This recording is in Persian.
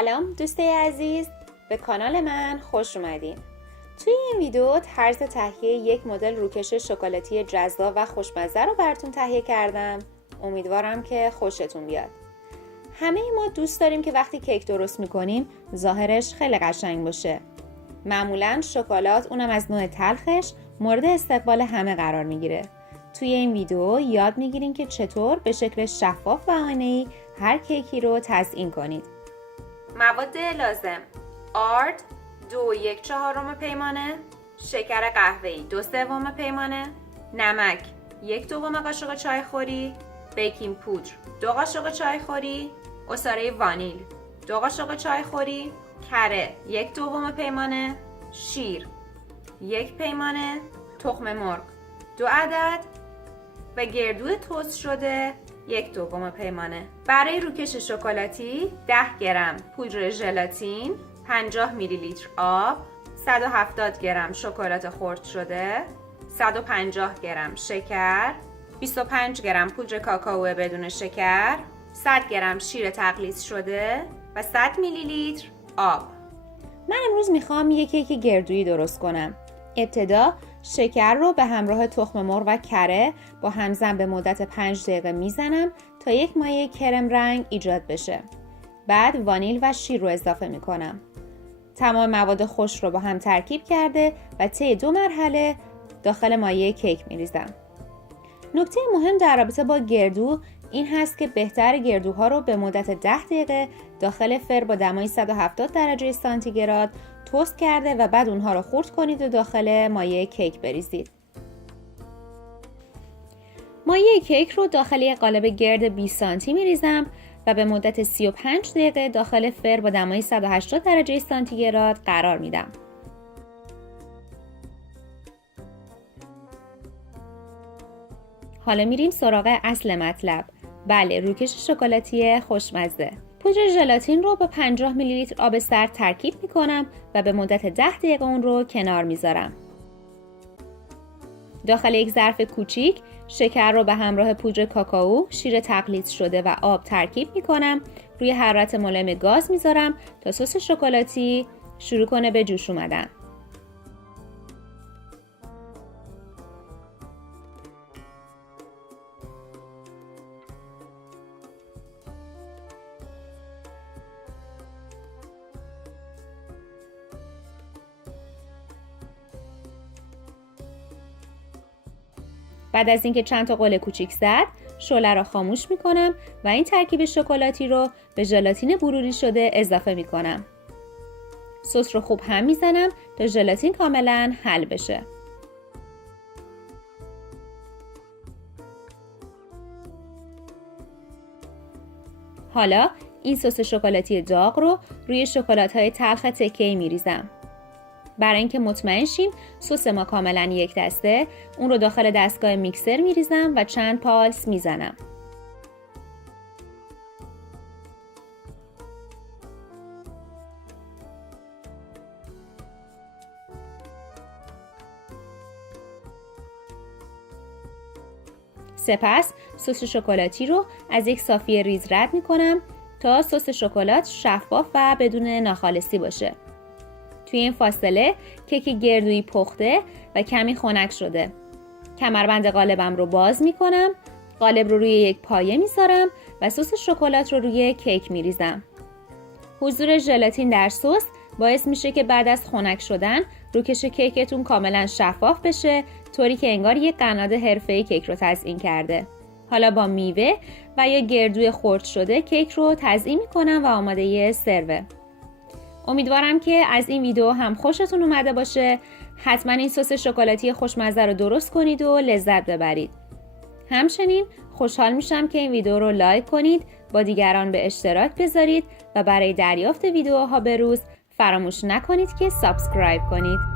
سلام دوستای عزیز، به کانال من خوش اومدین. توی این ویدیو طرز تهیه یک مدل روکش شکلاتی جذاب و خوشمزه رو براتون تهیه کردم. امیدوارم که خوشتون بیاد. همه ما دوست داریم که وقتی کیک درست میکنیم ظاهرش خیلی قشنگ باشه. معمولاً شکلات، اونم از نوع تلخش، مورد استقبال همه قرار میگیره. توی این ویدیو یاد میگیریم که چطور به شکل شفاف و آینه‌ای هر کیکی رو تزیین کنید. مواد لازم: آرد 2.1/4 پیمانه، شکر قهوه‌ای 2/3 پیمانه، نمک 1/2 قاشق چایخوری، بیکینگ پودر 2 قاشق چایخوری، عصاره وانیل 2 قاشق چایخوری، کره 1/2 پیمانه، شیر 1 پیمانه، تخم مرغ 2 عدد و گردو تست شده 1/2 پیمانه. برای روکش شکلاتی 10 گرم پودر ژلاتین، 50 میلی لیتر آب، 170 گرم شکلات خرد شده، 150 گرم شکر، 25 گرم پودر کاکائو بدون شکر، 100 گرم شیر تقلیص شده و 100 میلی لیتر آب. من امروز میخوام یک کیک گردویی درست کنم. ابتدا شکر رو به همراه تخم مرغ و کره با همزن به مدت 5 دقیقه میزنم تا یک مایه کرم رنگ ایجاد بشه. بعد وانیل و شیر رو اضافه میکنم. تمام مواد خشک رو با هم ترکیب کرده و طی 2 مرحله داخل مایه کیک میریزم. نکته مهم در رابطه با گردو این هست که بهتر گردوها رو به مدت 10 دقیقه داخل فر با دمای 170 درجه سانتیگراد تست کرده و بعد اونها رو خرد کنید و داخل مایه کیک بریزید. مایه کیک رو داخل یک قالب گرد 20 سانتی میریزم و به مدت 35 دقیقه داخل فر با دمای 180 درجه سانتیگراد قرار میدم. حالا میریم سراغ اصل مطلب. بله، روکش شکلاتی خوشمزه. پودر ژلاتین رو با 50 میلی لیتر آب سرد ترکیب میکنم و به مدت 10 دقیقه اون رو کنار میذارم. داخل یک ظرف کوچیک شکر رو به همراه پودر کاکائو، شیر تقلیص شده و آب ترکیب میکنم. روی حرارت ملایم گاز میذارم تا سس شکلاتی شروع کنه به جوش اومدن. بعد از اینکه چند تا قله کوچیک زد، شعله را خاموش میکنم و این ترکیب شکلاتی رو به ژلاتین بروری شده اضافه میکنم. سس رو خوب هم میزنم تا ژلاتین کاملا حل بشه. حالا این سس شکلاتی داغ رو روی شکلات‌های تلخ تکه‌ای میریزم. برای اینکه مطمئن شیم سس ما کاملا یک دسته، اون رو داخل دستگاه میکسر میریزم و چند پالس میزنم. سپس سس شکلاتی رو از یک صافی ریز رد میکنم تا سس شکلات شفاف و بدون ناخالصی باشه. توی این فاصله کیک گردویی پخته و کمی خنک شده. کمربند قالبم رو باز میکنم، قالب رو روی یک پایه میذارم و سس شکلات رو روی کیک میریزم. حضور ژلاتین در سس باعث میشه که بعد از خنک شدن روکش کیکتون کاملا شفاف بشه، طوری که انگار یک قناد حرفه‌ای کیک رو تزیین کرده. حالا با میوه و یا گردوی خرد شده کیک رو تزیین میکنم و آماده سرو. امیدوارم که از این ویدیو هم خوشتون اومده باشه. حتما این سس شکلاتی خوشمزه رو درست کنید و لذت ببرید. همچنین خوشحال میشم که این ویدیو رو لایک کنید، با دیگران به اشتراک بذارید و برای دریافت ویدیوها به روز فراموش نکنید که سابسکرایب کنید.